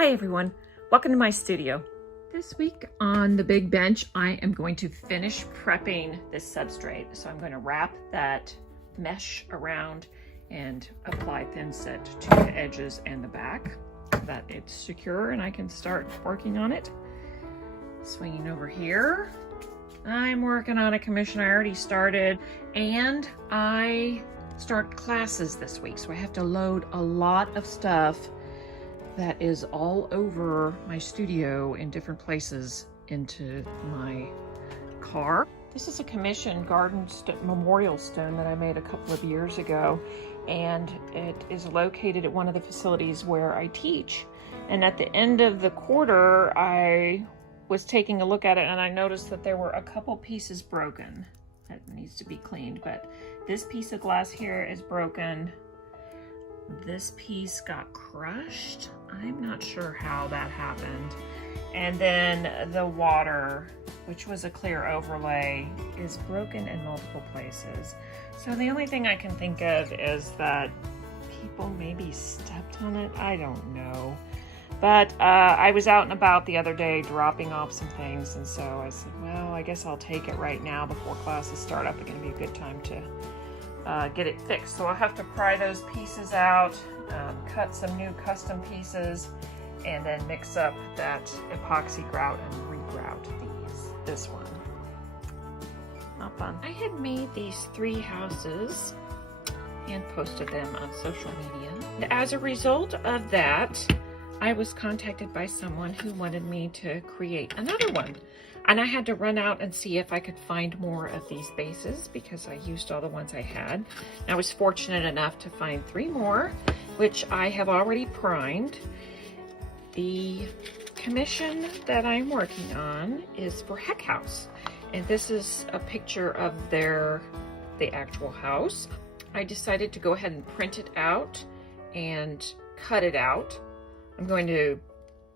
Hi everyone, welcome to my studio. This week on the big bench, I am going to finish prepping this substrate. So I'm going to wrap that mesh around and apply thin set to the edges and the back so that it's secure and I can start working on it. Swinging over here, I'm working on a commission I already started, and I start classes this week. So I have to load a lot of stuff that is all over my studio in different places into my car. This is a commissioned garden memorial stone that I made a couple of years ago, and it is located at one of the facilities where I teach. And at the end of the quarter, I was taking a look at it and I noticed that there were a couple pieces broken that needs to be cleaned, but this piece of glass here is broken. This piece got crushed. I'm not sure how that happened. And then the water, which was a clear overlay, is broken in multiple places. So the only thing I can think of is that people maybe stepped on it. I don't know. But I was out and about the other day dropping off some things, and so I said, well, I guess I'll take it right now before classes start up. It's going to be a good time to get it fixed. So I'll have to pry those pieces out, cut some new custom pieces, and then mix up that epoxy grout and re-grout this one. Not fun. I had made these 3 houses and posted them on social media. And as a result of that, I was contacted by someone who wanted me to create another one. And I had to run out and see if I could find more of these bases because I used all the ones I had. I was fortunate enough to find 3 more, which I have already primed. The commission that I'm working on is for Heck House. And this is a picture of the actual house. I decided to go ahead and print it out and cut it out. I'm going to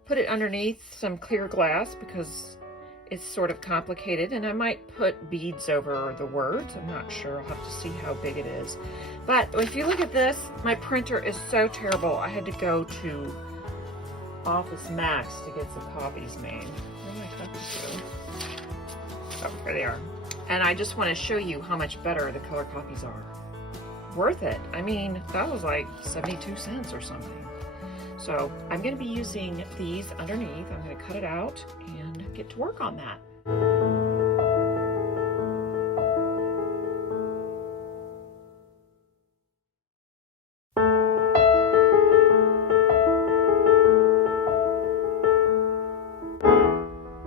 put it underneath some clear glass because it's sort of complicated, and I might put beads over the words. I'm not sure. I'll have to see how big it is. But if you look at this, my printer is so terrible. I had to go to Office Max to get some copies made. Where are my copies go? Oh, here they are. And I just want to show you how much better the color copies are. Worth it. I mean, that was like 72 cents or something. So I'm going to be using these underneath. I'm going to cut it out and get to work on that.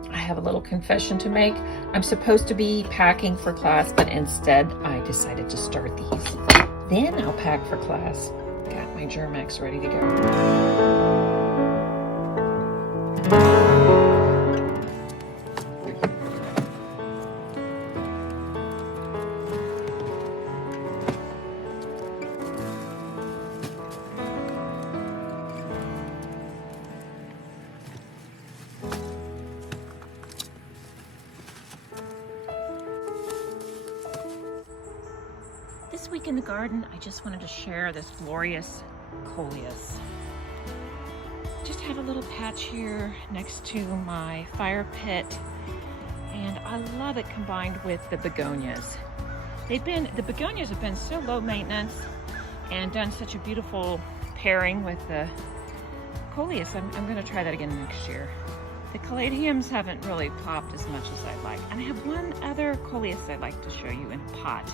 I have a little confession to make. I'm supposed to be packing for class, but instead I decided to start these. Then I'll pack for class. Got my Germex ready to go. This week in the garden, I just wanted to share this glorious coleus. Just have a little patch here next to my fire pit, and I love it combined with the begonias. The begonias have been so low maintenance and done such a beautiful pairing with the coleus. I'm going to try that again next year. The caladiums haven't really popped as much as I'd like, and I have one other coleus I'd like to show you in a pot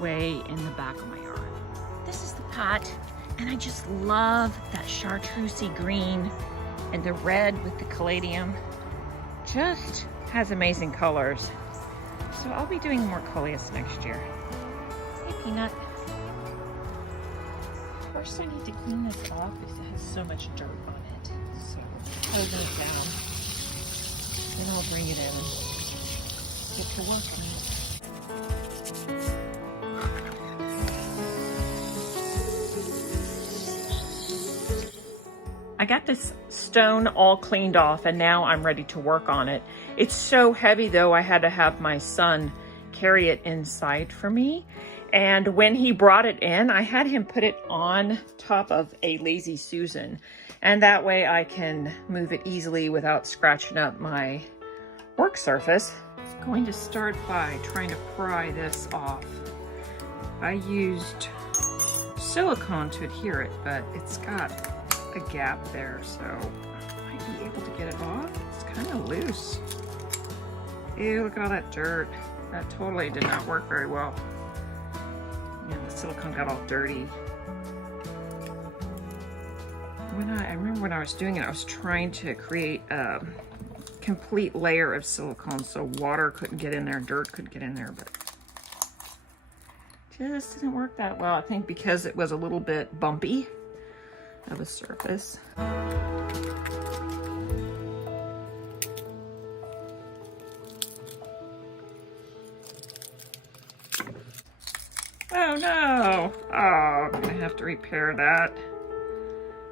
way in the back of my yard. This is the pot, and I just love that chartreusey green and the red with the caladium. Just has amazing colors. So I'll be doing more coleus next year. Hey, Peanut. First I need to clean this off because it has so much dirt on it. So closing it down. Then I'll bring it in and get to work on it. I got this stone all cleaned off and now I'm ready to work on it. It's so heavy though, I had to have my son carry it inside for me. And when he brought it in, I had him put it on top of a Lazy Susan. And that way I can move it easily without scratching up my work surface. I'm going to start by trying to pry this off. I used silicone to adhere it, but it's got a gap there, so I might be able to get it off. It's kind of loose. Ew, look at all that dirt. That totally did not work very well. And the silicone got all dirty. I remember when I was doing it, I was trying to create a complete layer of silicone so water couldn't get in there, dirt couldn't get in there, but just didn't work that well. I think because it was a little bit bumpy of a surface. Oh no! Oh, I'm gonna have to repair that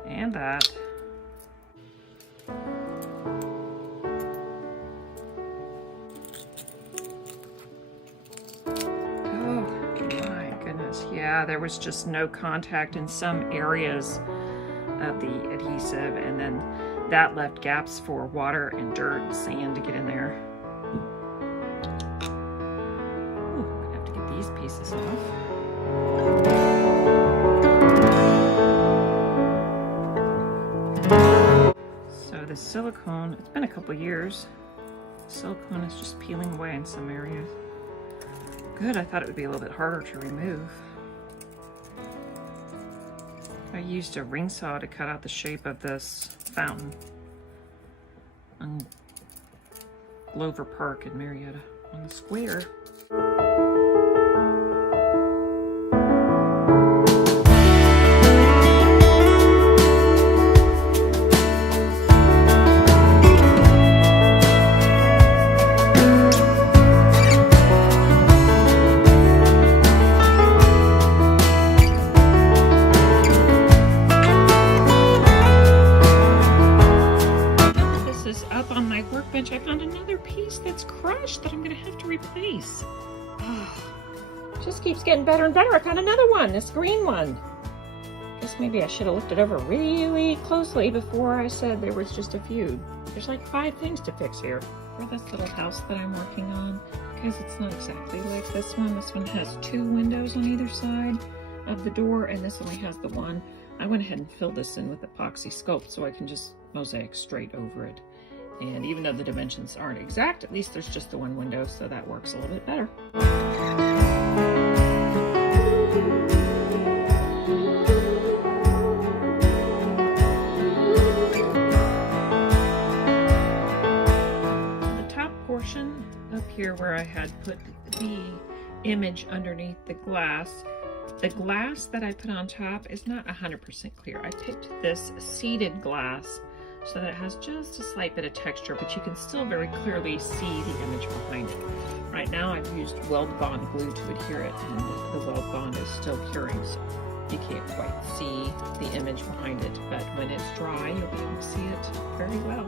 and that. Yeah, there was just no contact in some areas of the adhesive, and then that left gaps for water and dirt and sand to get in there. Ooh, I'm gonna have to get these pieces off. So the silicone, it's been a couple years. Silicone is just peeling away in some areas. Good, I thought it would be a little bit harder to remove. I used a ring saw to cut out the shape of this fountain on Glover Park in Marietta on the square. I found another piece that's crushed that I'm gonna have to replace. Oh, just keeps getting better and better. I found another one, this green one. Guess maybe I should have looked it over really closely before I said there was just a few. There's like 5 things to fix here. For this little house that I'm working on, because it's not exactly like this one. This one has 2 windows on either side of the door, and this only has the one. I went ahead and filled this in with epoxy sculpt so I can just mosaic straight over it. And even though the dimensions aren't exact, at least there's just the one window, so that works a little bit better. The top portion up here where I had put the image underneath the glass that I put on top is not 100% clear. I picked this seeded glass so that it has just a slight bit of texture, but you can still very clearly see the image behind it. Right now I've used weld bond glue to adhere it, and the weld bond is still curing, so you can't quite see the image behind it, but when it's dry, you'll be able to see it very well.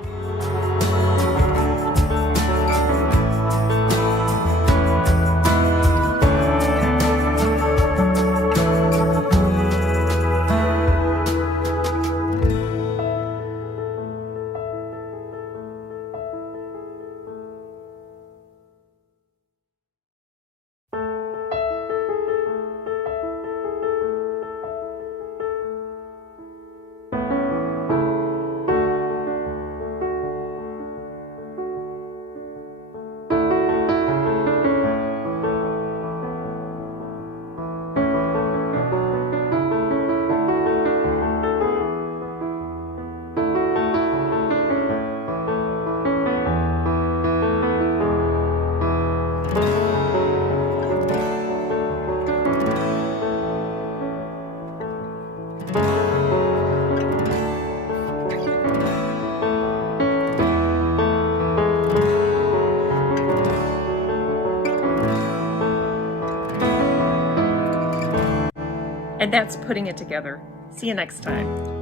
And that's putting it together. See you next time.